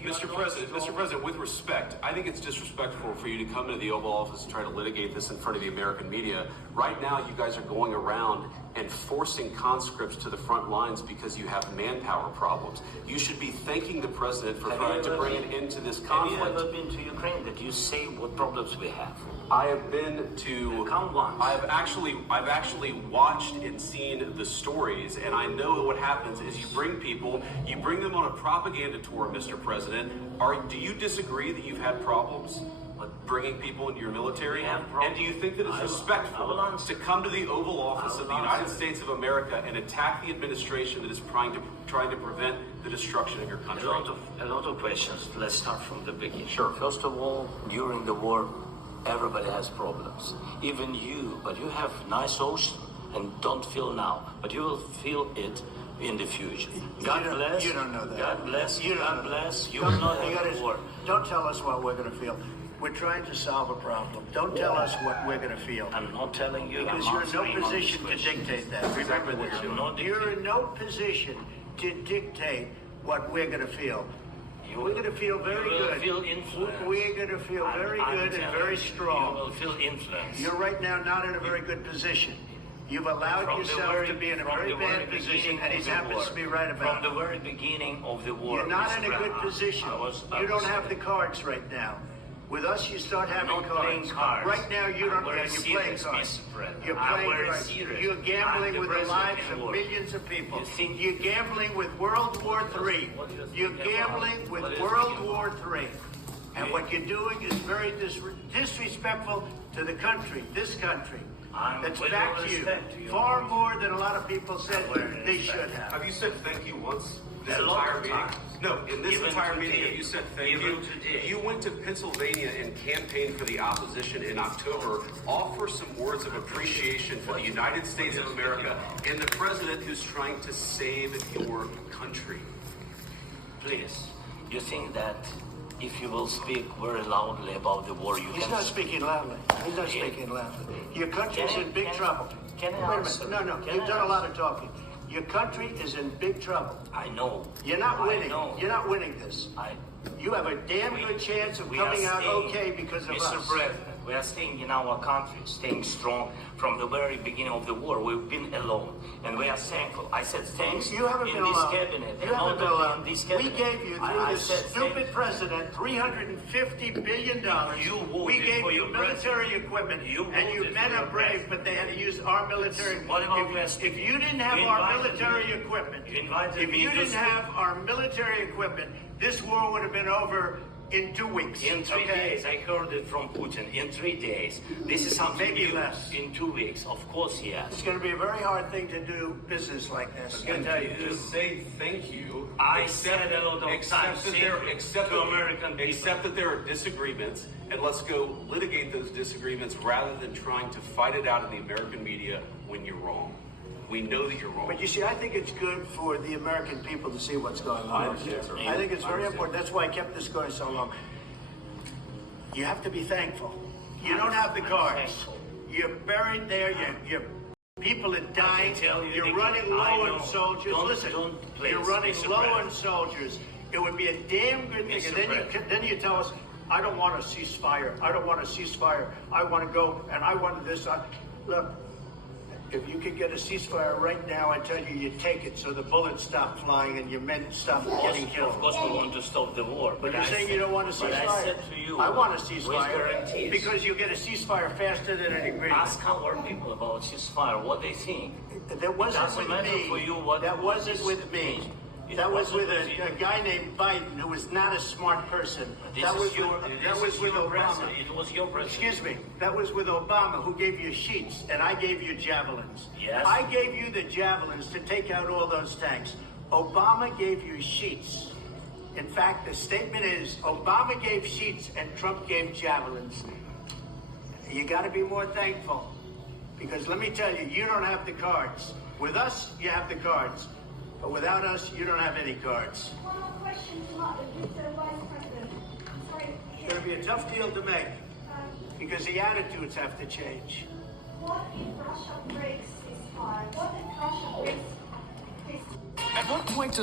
Mr. President, with respect, I think it's disrespectful for you to come into the Oval Office and try to litigate this in front of the American media. Right now, you guys are going around and forcing conscripts to the front lines because you have manpower problems. You should be thanking the president for trying to bring an end to this conflict. Have you ever been to Ukraine? That you say what problems we have? I have been to. Come once. I've actually watched and seen the stories, and I know that what happens is you bring them on a propaganda tour, Mr. President. Do you disagree that you've had problems bringing people into your military? And do you think that it's respectful to come to the Oval Office of the United States of America and attack the administration that is trying to prevent the destruction of your country? A lot of questions. Let's start from the beginning. Sure. First of all, during the war, everybody has problems. Even you, but you have nice ocean and don't feel now, but you will feel it in the future. God bless. You don't know that. God bless. God bless. You will not have war. Don't tell us what we're going to feel. We're trying to solve a problem. Don't tell us what we're going to feel. I'm not telling you. Because you're in no position to dictate that. Remember this. You're in no position to dictate what we're going to feel. We're going to feel very good. Feel influence. We're going to feel very good and very strong. You will feel influence. You're right now not in a very good position. You've allowed yourself to be in a very bad position, and he happens to be right about it. From the very beginning of the war. You're not in a good position. You don't have the cards right now. With us, you start having cards. Right now, you don't. You're playing cards. You're playing cards. You're gambling with the lives of millions of people. You're gambling with World War III. You're gambling with World War III. And what you're doing is very disrespectful to the country, this country. That's back to you. Far more than a lot of people said they should have. Have you said thank you once? This entire meeting? No, in this entire meeting, have you said thank you? You went to Pennsylvania and campaigned for the opposition in October. Offer some words of appreciation for the United States of America and the president who's trying to save your country. Please, you think that if you will speak very loudly about the war, He's not speaking loudly. He's not speaking loudly. Your country is in big trouble. Can I Wait a minute. No. You've done a lot of talking. Your country is in big trouble. I know. You're not winning. You're not winning this. You have a damn good chance of coming out okay because of us. Mr. President, we are staying in our country, staying strong from the very beginning of the war. We've been alone, and we are thankful. I said thanks you haven't in been this alone. cabinet. You haven't been alone. This cabinet. We gave you, through this stupid president, $350 billion. We gave you military equipment, and you men are brave, but they had to use our military equipment. If you didn't have our military equipment, this war would have been over in 2 weeks. In 3 days. I heard it from Putin. In 3 days. This is something maybe less. In 2 weeks. Of course, yes. It's going to be a very hard thing to do business like this. I'm going to tell you, just say thank you. I said a lot of times to American people. Accept that there are disagreements, and let's go litigate those disagreements rather than trying to fight it out in the American media when you're wrong. We know that you're wrong. But you see, I think it's good for the American people to see what's going on. I think it's very important. That's why I kept this going so long. You have to be thankful. You don't have the cards. You're buried there. Your people are dying. You're running low on soldiers. Listen, you're running low on soldiers. It would be a damn good thing. And then you tell us, I don't want a ceasefire. I don't want a ceasefire. I want to go, and I want this. Look. If you could get a ceasefire right now, I tell you, you'd take it so the bullets stop flying and your men stop getting killed. Of course, we want to stop the war. But you're saying you don't want a ceasefire. I said to you, I want a ceasefire because you get a ceasefire faster than an agreement. Ask our people about ceasefire, what they think. That wasn't with me. That wasn't with me. That was with a guy named Biden, who was not a smart person. That was with Obama. It was your president. Excuse me. That was with Obama, who gave you sheets, and I gave you javelins. Yes. I gave you the javelins to take out all those tanks. Obama gave you sheets. In fact, the statement is, Obama gave sheets and Trump gave javelins. You got to be more thankful. Because let me tell you, you don't have the cards. With us, you have the cards. But without us, you don't have any cards. One more question to Mr. Vice President. Sorry. It's going to be a tough deal to make because the attitudes have to change. What if Russia breaks ceasefire? What if Russia breaks? At what point does